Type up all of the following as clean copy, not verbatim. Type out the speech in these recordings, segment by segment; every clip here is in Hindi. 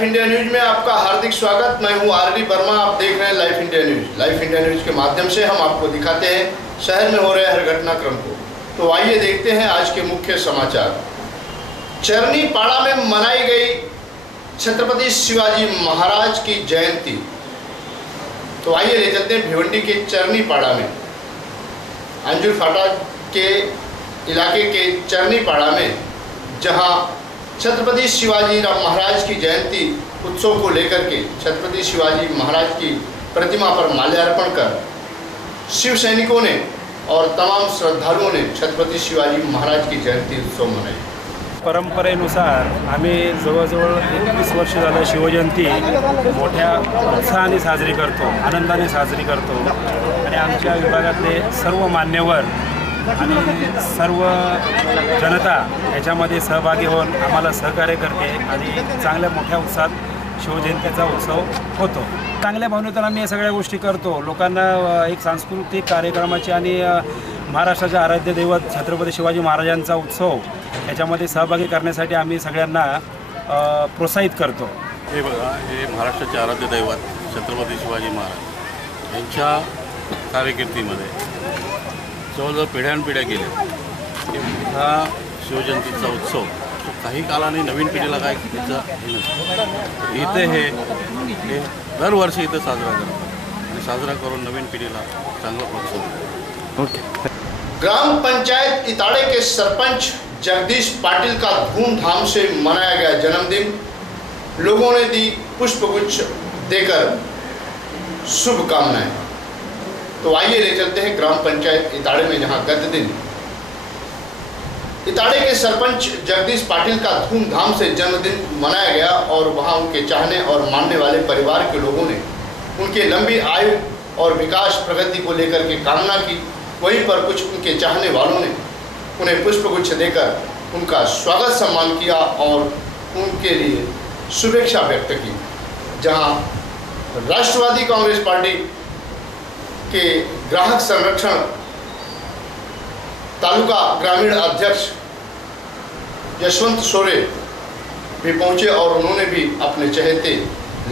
लाइफ इंडिया न्यूज में आपका हार्दिक स्वागत। मैं हूं आरडी वर्मा। आप देख रहे हैं life India news. Life India news के माध्यम से हम आपको दिखाते हैं शहर में हो रहे हर घटनाक्रम को। तो आइए देखते हैं आज के मुख्य समाचार। चरनी पाड़ा में मनाई गई छत्रपति शिवाजी महाराज की जयंती। तो आइए ले चलते हैं भिवंडी के चरनी पाड़ा में। अंजुर फाटा के इलाके के चरनी पाड़ा में जहां छत्रपति शिवाजी महाराज की जयंती उत्सव को लेकर के छत्रपति शिवाजी महाराज की प्रतिमा पर माल्यार्पण कर शिव सैनिकों ने और तमाम श्रद्धालुओं ने छत्रपति शिवाजी महाराज की जयंती उत्सव मनाई। परंपरेनुसार आम्ही जवळजवळ 21 वर्ष झालं शिवजयंती मोठ्या उत्साहाने साजरी करतो, आनंदाने साजरी करतो आणि आमच्या विभागातले सर्व मान्यवर आणि सर्व जनता याच्यामध्ये सहभागी होऊन आम्हाला सहकार्य करते आणि चांगल्या मोठ्या उत्साहात शिवजयंतीचा उत्सव होतो। चांगल्या भावनेतून आम्ही या सगळ्या गोष्टी करतो। लोकांना एक सांस्कृतिक कार्यक्रमाची आणि महाराष्ट्राचे आराध्य दैवत छत्रपती शिवाजी महाराजांचा उत्सव याच्यामध्ये सहभागी करण्यासाठी आम्ही सगळ्यांना प्रोत्साहित करतो। हे बघा, हे महाराष्ट्राचे आराध्य दैवत छत्रपती शिवाजी महाराज यांच्या कारकिर्दीमध्ये जवळजवळ पिढ्यानपिढ्या गेल्या। हा शिवजयंतीचा उत्सव काही कालाने नवीन पिढीला काय त्याचं हे नसतं। इथे हे दरवर्षी इथे साजरा करतात आणि साजरा करून नवीन पिढीला चांगला प्रोत्साहन। ओके। ग्राम पंचायत इताड़े के सरपंच जगदीश पाटिल का धूमधाम से मनाया गया जन्मदिन। लोगों ने दी पुष्पगुच्छ देकर शुभकामनाएं। तो आइए ले चलते हैं ग्राम पंचायत इताड़े में जहां गत दिन इताड़े के सरपंच जगदीश पाटिल का धूमधाम से जन्मदिन मनाया गया और वहां उनके चाहने और मानने वाले परिवार के लोगों ने उनके लंबी आयु और विकास प्रगति को लेकर के कामना की। वहीं पर कुछ उनके चाहने वालों ने उन्हें पुष्पगुच्छ देकर उनका स्वागत सम्मान किया और उनके लिए शुभेच्छा व्यक्त की। जहां राष्ट्रवादी कांग्रेस पार्टी के ग्राहक संरक्षण तालुका ग्रामीण अध्यक्ष यशवंत सोरे भी पहुंचे और उन्होंने भी अपने चहेते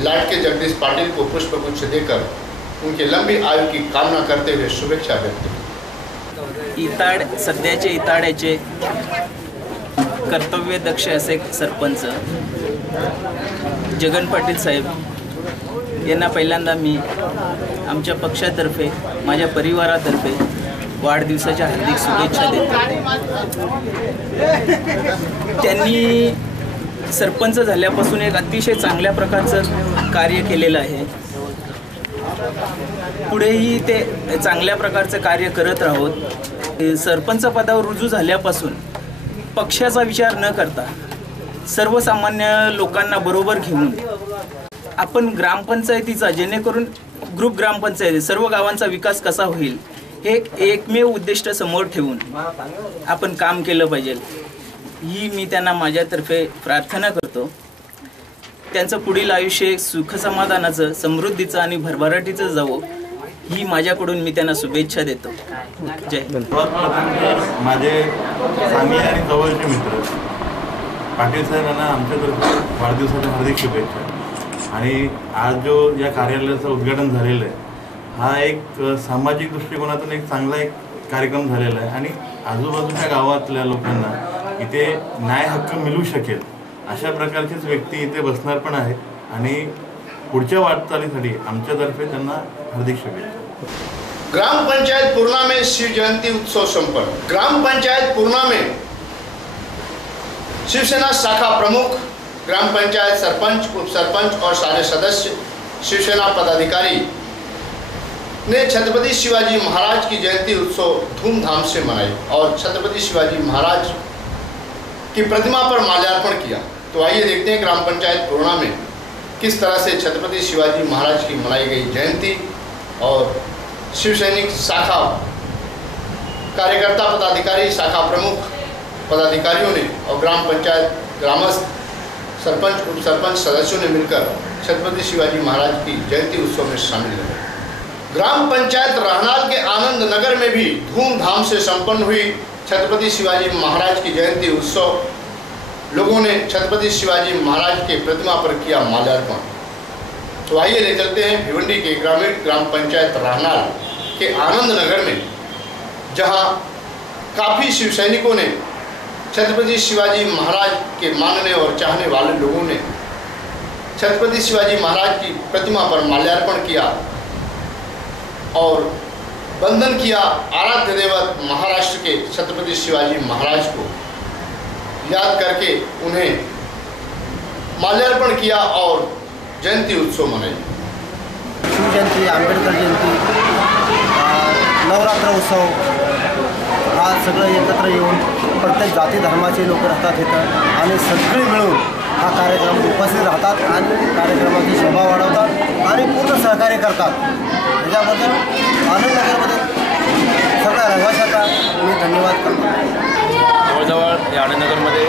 लाडके जगदीश पाटिल को पुष्पगुच्छ देकर उनके लंबी आयु की कामना करते हुए शुभेच्छा व्यक्त की। इताड सध्याचे इताड्याचे कर्तव्यदक्ष असे सरपंच जगन पाटील साहेब यांना पहिल्यांदा मी आमच्या पक्षातर्फे माझ्या परिवारातर्फे वाढदिवसाच्या हार्दिक शुभेच्छा देतो। त्यांनी सरपंच झाल्यापासून एक अतिशय चांगल्या प्रकारचं कार्य केलेलं आहे। पुढेही ते चांगल्या प्रकारचं कार्य करत राहोत। सरपंच पदावर रुजू झाल्यापासून पक्षाचा विचार न करता सर्वसामान्य लोकांना बरोबर घेऊन आपण ग्रामपंचायतीचा जेणेकरून ग्रुप ग्रामपंचायती सर्व गावांचा विकास कसा होईल हे एकमेव उद्दिष्ट समोर ठेवून आपण काम केलं पाहिजे ही मी त्यांना माझ्यातर्फे प्रार्थना करतो। त्यांचं पुढील आयुष्य सुखसमाधानाचं, समृद्धीचं आणि भरभराटीचं जावो ही माझ्याकडून मी त्यांना शुभेच्छा देतो। जय हिंद। माझे चांगले आणि जवळचे मित्र पाटील साहेबांना आमच्यातर्फे वाढदिवसाच्या हार्दिक शुभेच्छा। आणि आज जो या कार्यालयाचं उद्घाटन झालेलं आहे हा एक सामाजिक दृष्टिकोनातून एक चांगला एक कार्यक्रम झालेला आहे आणि आजूबाजूच्या गावातल्या लोकांना इथे न्याय हक्क मिळू शकेल अशा प्रकारचीच व्यक्ती इथे बसणार पण आहे आणि पुढच्या वाटचालीसाठी आमच्यातर्फे त्यांना हार्दिक शुभेच्छा। ग्राम पंचायत पूर्णा में शिव जयंती उत्सव संपन्न। ग्राम पंचायत पूर्णा में शिवसेना शाखा प्रमुख, ग्राम पंचायत सरपंच, उप सरपंच और सारे सदस्य, शिवसेना पदाधिकारी ने छत्रपति शिवाजी महाराज की जयंती उत्सव धूमधाम से मनाई और छत्रपति शिवाजी महाराज की प्रतिमा पर माल्यार्पण किया। तो आइए देखते हैं ग्राम पंचायत पूर्णा में किस तरह से छत्रपति शिवाजी महाराज की मनाई गई जयंती और शिव सैनिक शाखा कार्यकर्ता पदाधिकारी, शाखा प्रमुख पदाधिकारियों ने और ग्राम पंचायत ग्रामस्थ, सरपंच, उप सरपंच सदस्यों ने मिलकर छत्रपति शिवाजी महाराज की जयंती उत्सव में शामिल हुए। ग्राम पंचायत रहनाल के आनंद नगर में भी धूमधाम से संपन्न हुई छत्रपति शिवाजी महाराज की जयंती उत्सव लोगों ने छत्रपति शिवाजी महाराज के प्रतिमा पर किया माल्यार्पण। तो आइए ले चलते हैं भिवंडी के ग्रामीण ग्राम पंचायत राहनाल के आनंद नगर में, जहां काफ़ी शिव सैनिकों ने छत्रपति शिवाजी महाराज के मानने और चाहने वाले लोगों ने छत्रपति शिवाजी महाराज की प्रतिमा पर माल्यार्पण किया और वंदन किया आराध्य देवत महाराष्ट्र के छत्रपति शिवाजी महाराज को याद करके उन्हें माल्यार्पण किया और जयंती उत्सव मनाई। शिव जयंती, आंबेडकर जयंती, नवरात्र उत्सव हा सगळं एकत्र येऊन प्रत्येक जाती धर्माचे लोक राहतात इथं आणि सगळे मिळून हा कार्यक्रम उपस्थित राहतात आणि कार्यक्रमाची शोभा वाढवतात आणि पूर्ण सहकार्य करतात। त्याच्याबद्दल आनंदनगरमध्ये सगळ्या रहिवाशांचा मी धन्यवाद करतो। जवळजवळ या आनंदनगरमध्ये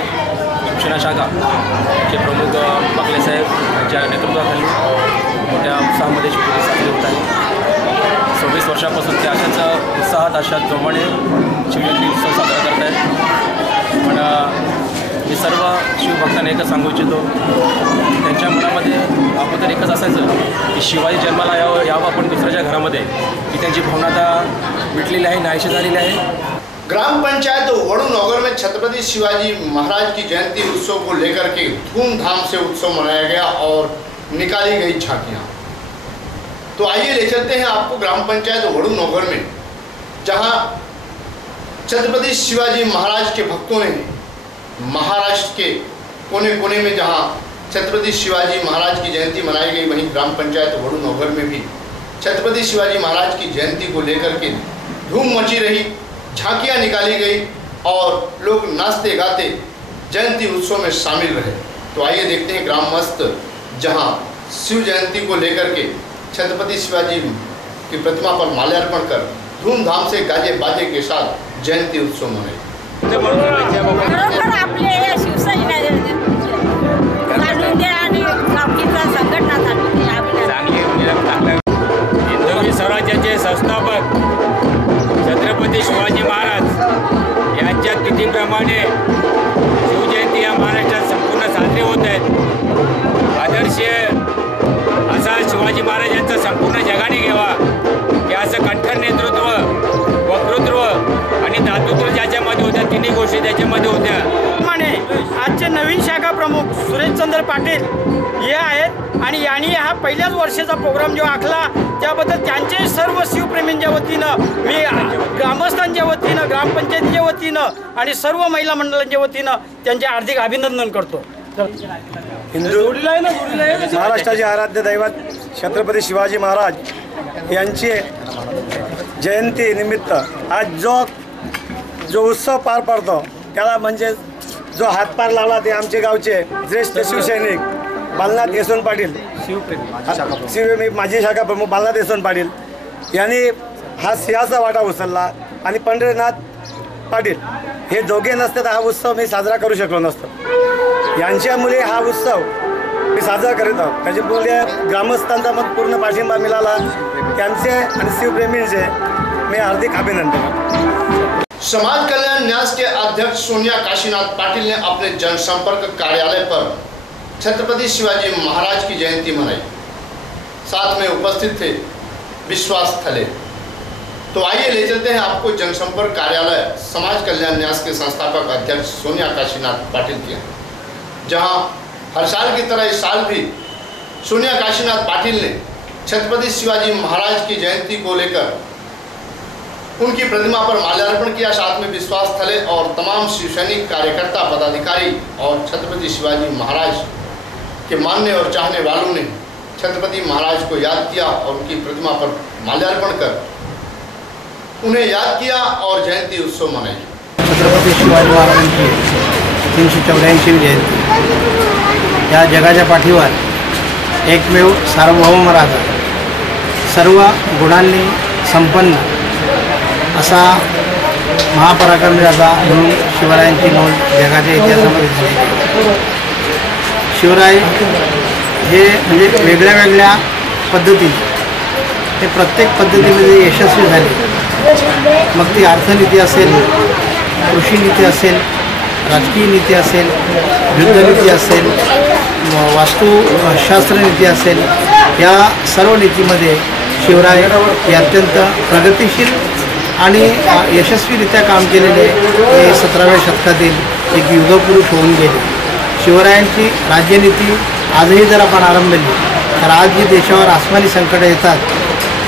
शिक्षण शाखा चे प्रमुख पाकले साहेब यांच्या नेतृत्वाखाली मोठ्या उत्साहामध्ये शिवजयंती साजरी होत आहे। 26 वर्षापासून ते अशाच उत्साहात अशा जोमाने शिवजयंती उत्सव साजरा करत आहेत। पण मी सर्व शिवभक्तांना एकच सांगू इच्छितो, त्यांच्या मनामध्ये अगोदर एकच असायचं की शिवाजी जन्माला यावं आपण दुसऱ्याच्या घरामध्ये, की त्यांची भावना आता मिटलेली आहे, नाहीशी झालेली आहे। ग्राम पंचायत वड़ूनगर में छत्रपति शिवाजी महाराज की जयंती उत्सव को लेकर के धूमधाम से उत्सव मनाया गया और निकाली गई झांकियां। तो आइए ले चलते हैं आपको ग्राम पंचायत वड़ूनगर में, जहां छत्रपति शिवाजी महाराज के भक्तों ने महाराष्ट्र के कोने कोने में जहां छत्रपति शिवाजी महाराज की जयंती मनाई गई, वहीं ग्राम पंचायत वड़ूनगर में भी छत्रपति शिवाजी महाराज की जयंती को लेकर के धूम मची रही, झांकियां निकाली गई और लोग नाचते गाते जयंती उत्सव में शामिल रहे। तो आइए देखते हैं ग्राम मस्त, जहां शिव जयंती को लेकर के छत्रपति शिवाजी की प्रतिमा पर माल्यार्पण कर धूमधाम से गाजे बाजे के साथ जयंती उत्सव मनाई। खरोखर आपले या शिवसेनेने जाणून द्या आणि कापणीचा संघटनासाठी हिंदवी स्वराज्याचे संस्थापक छत्रपती शिवाजी महाराज यांच्या तिथीप्रमाणे शिवजयंती या महाराष्ट्रात संपूर्ण साजरी होत आहेत। आदर्श असा शिवाजी महाराज यांचा संपूर्ण जगाने घ्यावा, की असं कठोर नेतृत्व, वक्तृत्व आणि दातृत्व ज्याच्यामध्ये होत्या, तिन्ही गोष्टी त्याच्यामध्ये होत्या। आजचे नवीन शाखा प्रमुख सुरेशचंद्र पाटील हे आहेत आणि यांनी हा पहिल्याच वर्षाचा प्रोग्राम जो आखला त्याबद्दल त्यांचे सर्व शिवप्रेमींच्या वतीनं, मी ग्रामस्थांच्या वतीनं, ग्रामपंचायतीच्या वतीनं आणि सर्व महिला मंडळांच्या वतीनं त्यांचे हार्दिक अभिनंदन करतो। महाराष्ट्राचे आराध्य दैवत छत्रपती शिवाजी महाराज यांची जयंती निमित्त आज जो उत्सव पार पडतो त्याला म्हणजे जो हातभार लावला ते आमचे गावचे ज्येष्ठ शिवसैनिक बालनाथ यशवंत पाटील, शिवप्रेमी माजी शाखा प्रमुख बालनाथ यशवंत पाटील यांनी हा सिंहाचा वाटा उचलला आणि पंढरीनाथ पाटील हे दोघे नसते तर हा उत्सव मी साजरा करू शकलो नसतो। यांच्यामुळे हा उत्सव मी साजरा करीत आहोत। त्याच्यामुळे ग्रामस्थांचा मग पूर्ण पाठिंबा मिळाला, त्यांचे आणि शिवप्रेमींचे मी हार्दिक अभिनंदन। समाज कल्याण न्यास के अध्यक्ष सोनिया काशीनाथ पाटिल ने अपने जनसंपर्क कार्यालय पर छत्रपति शिवाजी महाराज की जयंती मनाई। साथ में उपस्थित थे विश्वास थले। तो आइए ले चलते हैं आपको जनसंपर्क कार्यालय समाज कल्याण न्यास के संस्थापक अध्यक्ष सोनिया काशीनाथ पाटिल के, जहां हर साल की तरह इस साल भी सोनिया काशीनाथ पाटिल ने छत्रपति शिवाजी महाराज की जयंती को लेकर उनकी प्रतिमा पर माल्यार्पण किया। साथ में विश्वास थले और तमाम शिवसैनिक कार्यकर्ता, पदाधिकारी और छत्रपति शिवाजी महाराज के मानने और चाहने वालों ने छत्रपति महाराज को याद किया और उनकी प्रतिमा पर माल्यार्पण कर उन्हें याद किया और जयंती उत्सव मनाई। छत्रपती शिवाजी महाराजांची 384वी जयंती या जगाच्या पाठीवर एकमेव सार्वभौम राजा, सर्व गुणांनी संपन्न असा महापराक्रमी राजा म्हणून शिवरायांची नोंद जगाच्या इतिहासामध्ये झाली। शिवराय हे म्हणजे वेगळ्या वेगळ्या पद्धतीने ते प्रत्येक पद्धतीमध्ये यशस्वी झाले, मग ती अर्थनीती असेल, कृषी नीती असेल, राजकीय नीती असेल, युद्धनीती असेल, वास्तुशास्त्र नीती असेल, या सर्व नीतीमध्ये शिवराय हे अत्यंत प्रगतिशील आणि यशस्वीरित्या काम केलेले हे 17व्या शतकातील एक युगपुरुष होऊन गेले. शिवरायांची राज्यनीती आजही जर आपण आरंभली तर आज जी देशावर आसमानी संकटं येतात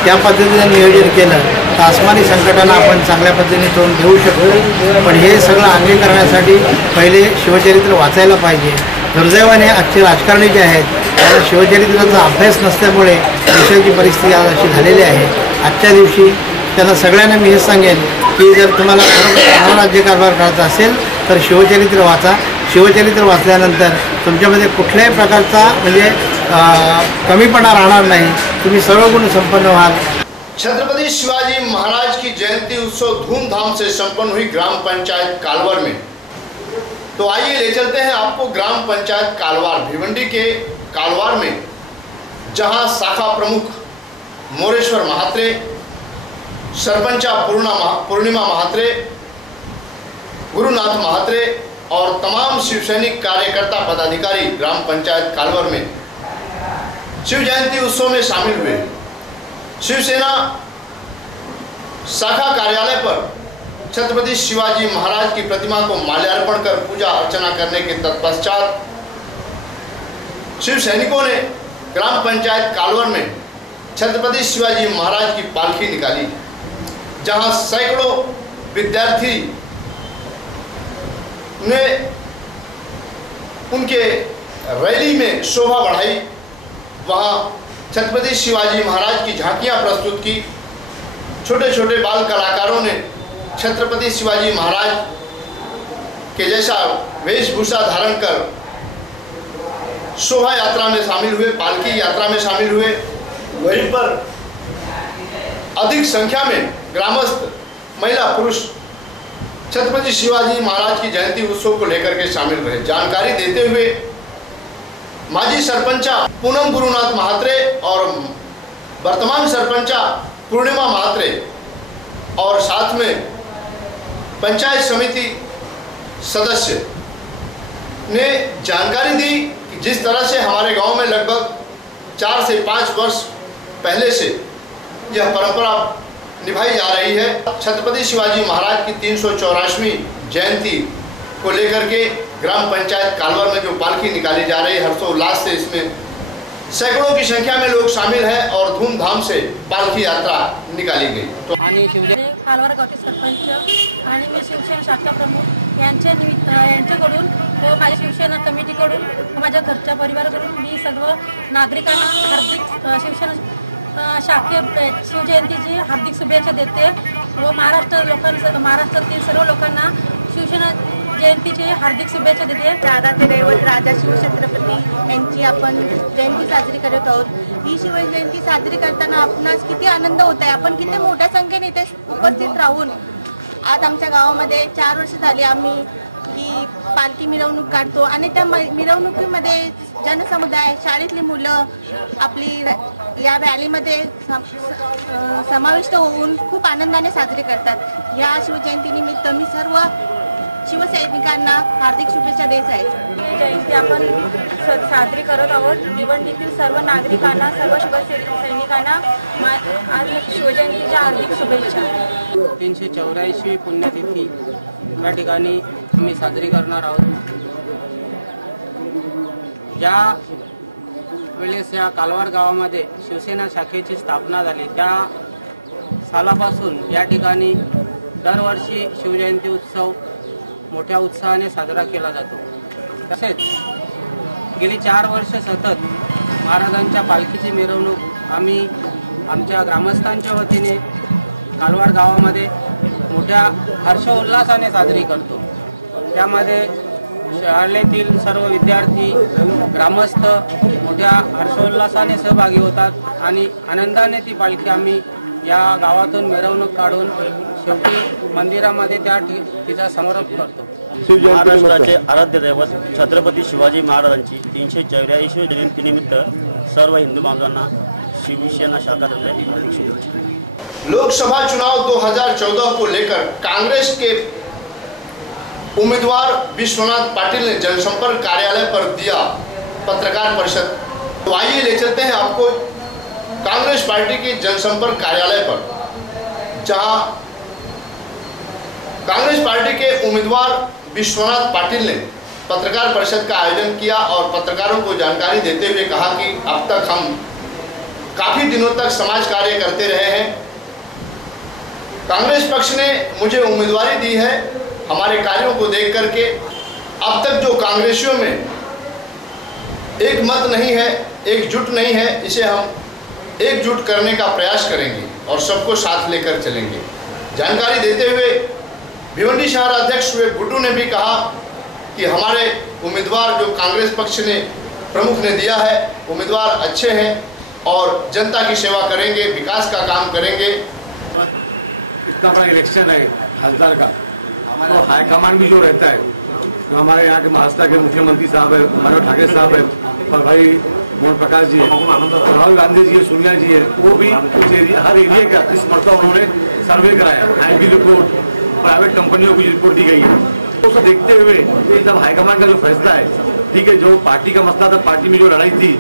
त्या पद्धतीने नियोजन केलं तर आसमानी संकटांना आपण चांगल्या पद्धतीने तोंड देऊ शकतो. पण हे सगळं अंगीकारण्यासाठी पहिले शिवचरित्र वाचायला पाहिजे. दुर्दैवाने आजचे राजकारणी जे आहेत त्यांना शिवचरित्राचा अभ्यास नसल्यामुळे देशाची परिस्थिती आज अशी झालेली आहे. आजच्या दिवशी त्यांना सगळ्यांना मी हे सांगेन की जर तुम्हाला खरोखर राज्यकारभार करायचा असेल तर शिवचरित्र वाचा. शिवचरित्र वाचल्यानंतर तुमच्यामध्ये कुठल्याही प्रकारचा म्हणजे कमीपणा राहणार नाही. तुम्ही सर्व गुण संपन्न व्हाल. छत्रपति शिवाजी महाराज की जयंती उत्सव धूमधाम से संपन्न हुई ग्राम पंचायत कालवर में। तो आइए ले चलते हैं आपको ग्राम पंचायत कालवार, भिवंडी के कालवार में, जहां शाखा प्रमुख मोरेश्वर महात्रे, सरपंचा पूर्णिमा महात्रे, गुरुनाथ महात्रे और तमाम शिवसैनिक कार्यकर्ता पदाधिकारी ग्राम पंचायत कालवर में शिव जयंती उत्सव में शामिल हुए। शिवसेना शाखा कार्यालय पर छत्रपति शिवाजी महाराज की प्रतिमा को माल्यार्पण कर पूजा अर्चना करने के तत्पश्चात शिव सैनिकों ने ग्राम पंचायत कालवर में छत्रपति शिवाजी महाराज की पालकी निकाली, जहां सैकड़ों विद्यार्थी ने उनके रैली में शोभा बढ़ाई। वहां छत्रपति शिवाजी महाराज की झांकियां प्रस्तुत की। छोटे छोटे बाल कलाकारों ने छत्रपति शिवाजी महाराज के जैसा वेशभूषा धारण कर शोभा यात्रा में शामिल हुए, पालकी यात्रा में शामिल हुए। वहीं पर अधिक संख्या में ग्रामस्थ, महिला, पुरुष छत्रपति शिवाजी महाराज की जयंती उत्सव को लेकर के शामिल रहे। जानकारी देते हुए माजी सरपंचा पूनम गुरुनाथ महात्रे और वर्तमान सरपंचा पूर्णिमा महात्रे और साथ में पंचायत समिति सदस्य ने जानकारी दी कि जिस तरह से हमारे गांव में लगभग 4 से 5 वर्ष पहले से यह परंपरा निभाई जा रही है। छत्रपति शिवाजी महाराज की 384वीं जयंती को लेकर के ग्राम पंचायत कालवर में जो पालकी निकाली जा रही है, हर्षोल्लास से इसमें सैकड़ों की संख्या में लोग शामिल हैं और धूमधाम से पालकी यात्रा निकाली गई। तो कालवार गावचे सरपंच आणि मी शिवसेना शाखा प्रमुख यांच्याकडून व माझ्या शिवसेना कमिटीकडून माझ्या घरच्या परिवाराकडून मी सर्व नागरिकांना हार्दिक शिवसेना शाखेय शिवजयंतीची हार्दिक शुभेच्छा देते व महाराष्ट्रातील सर्व लोकांना शिवसेना जयंतीची हार्दिक शुभेच्छा देते। आराध्य दैवत राजा शिवछत्रपती यांची आपण जयंती साजरी करत आहोत। ही शिवजयंती साजरी करताना आपणास किती आनंद होत आहे, आपण किती मोठ्या संख्येने इथे उपस्थित राहून आज आमच्या गावामध्ये 4 वर्ष झाली आम्ही ही पालखी मिरवणूक काढतो आणि त्या मिरवणुकीमध्ये जनसमुदाय, शाळेतली मुलं आपली या रॅलीमध्ये समाविष्ट होऊन खूप आनंदाने साजरी करतात। या शिवजयंतीनिमित्त मी सर्व शिवसैनिकांना हार्दिक शुभेच्छा देत आहे। जयंती आपण साजरी करत आहोत। भिवंडीतील सर्व नागरिकांना, सर्व शिवसैनिकांना आज शिवजयंतीच्या हार्दिक शुभेच्छा। 384वी पुण्यतिथी या ठिकाणी आम्ही साजरी करणार आहोत। ज्या वेळेस या कालवार गावामध्ये शिवसेना शाखेची स्थापना झाली त्या सालापासून या ठिकाणी दरवर्षी शिवजयंती उत्सव मोठ्या उत्साहाने साजरा केला जातो। तसेच गेली 4 वर्ष सतत महाराजांच्या पालखीची मिरवणूक आम्ही आमच्या ग्रामस्थांच्या वतीने कालवार गावामध्ये मोठ्या हर्षोल्लासाने साजरी करतो। त्यामध्ये शाळेतील सर्व विद्यार्थी, ग्रामस्थ मोठ्या हर्षोल्लासाने सहभागी होतात आणि आनंदाने ती पालखी आम्ही या गावातून मिरवणूक काढून शेवटी मंदिरामध्ये तिचा समारोप करतो। महाराष्ट्राचे आराध्य दैवत छत्रपती शिवाजी महाराजांची 384वी जयंतीनिमित्त सर्व हिंदू बांधवांना शिवसेना शाखातर्फे हार्दिक शुभेच्छा। लोकसभा चुनाव 2014 को लेकर कांग्रेस के उम्मीदवार विश्वनाथ पाटिल ने जनसंपर्क कार्यालय पर दिया पत्रकार परिषद। तो आइए ले चलते हैं आपको कांग्रेस पार्टी के जनसंपर्क कार्यालय पर, जहां कांग्रेस पार्टी के उम्मीदवार विश्वनाथ पाटिल ने पत्रकार परिषद का आयोजन किया और पत्रकारों को जानकारी देते हुए कहा कि अब तक हम काफी दिनों तक समाज कार्य करते रहे हैं। कांग्रेस पक्ष ने मुझे उम्मीदवारी दी है। हमारे कार्यों को देख करके अब तक जो कांग्रेसियों में एक मत नहीं है, एकजुट नहीं है, इसे हम एकजुट करने का प्रयास करेंगे और सबको साथ लेकर चलेंगे। जानकारी देते हुए भिवंडी शहर अध्यक्ष विवेक गुड्डू ने भी कहा कि हमारे उम्मीदवार जो कांग्रेस पक्ष ने प्रमुख ने दिया है, उम्मीदवार अच्छे हैं और जनता की सेवा करेंगे, विकास का काम करेंगे। इतना बड़ा इलेक्शन है हज़ार का, तो हाईकमान भी जो रहता है, तो हमारे यहाँ के महाराष्ट्र के मुख्यमंत्री साहब है, मनोहर ठाकरे साहब है, और भाई मोहन प्रकाश जी है, राहुल गांधी जी है, सोनिया जी है, वो भी हर एरिया का इस मरतबा उन्होंने सर्वे कराया, आईबी रिपोर्ट, प्राइवेट कंपनियों की रिपोर्ट दी गई है। तो उसको देखते हुए एकदम हाईकमान का जो फैसला है, ठीक है, जो पार्टी का मसला था, पार्टी में जो लड़ाई थी,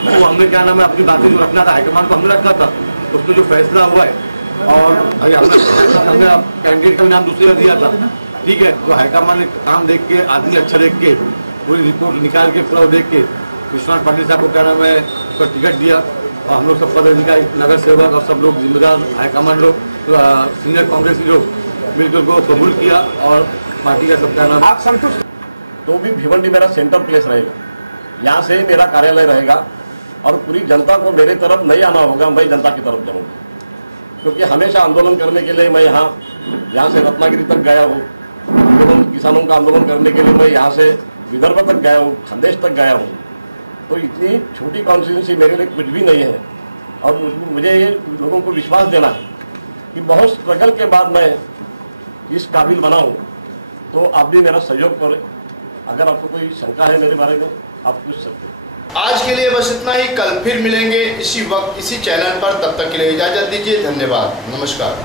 तो हमने क्या नाम है अपनी बातें जो रखना था, हाईकमान को हमने रखा था, उसमें जो फैसला हुआ है और भाई हमने कैंडिडेट का नाम दूसरे का दिया था, ठीक है, तो हाईकमान ने काम देख के, आदमी अच्छा देख के, पूरी रिपोर्ट निकाल के पूरा देख के विश्वनाथ पाटिल साहब को क्या नाम है उसका टिकट दिया और हम लोग सब पदाधिकारी, नगर सेवक और सब लोग जिम्मेदार हाईकमान लोग, सीनियर कांग्रेस लोग मिलकर को कबूल किया और पार्टी का सब क्या नाम आप संतुष्ट। तो भी भिवंडी मेरा सेंटर प्लेस रहेगा, यहाँ से मेरा कार्यालय रहेगा और पूरी जनता को मेरे तरफ नहीं आना होगा, मैं जनता की तरफ जाऊंगा, क्योंकि हमेशा आंदोलन करने के लिए मैं यहाँ से रत्नागिरी तक गया हूँ, किसानों का आंदोलन करने के लिए मैं यहाँ से विदर्भ तक गया हूँ, खानदेश तक गया हूँ। तो इतनी छोटी कॉन्स्टिट्यूंसी मेरे लिए कुछ भी नहीं है और मुझे ये लोगों को विश्वास देना है कि बहुत स्ट्रगल के बाद मैं इस काबिल बना हूँ। तो आप भी मेरा सहयोग करें। अगर आपको कोई शंका है मेरे बारे में आप पूछ सकते हैं। आज के लिए बस इतना ही। कल फिर मिलेंगे इसी वक्त इसी चैनल पर। तब तक के लिए इजाजत दीजिए। धन्यवाद। नमस्कार।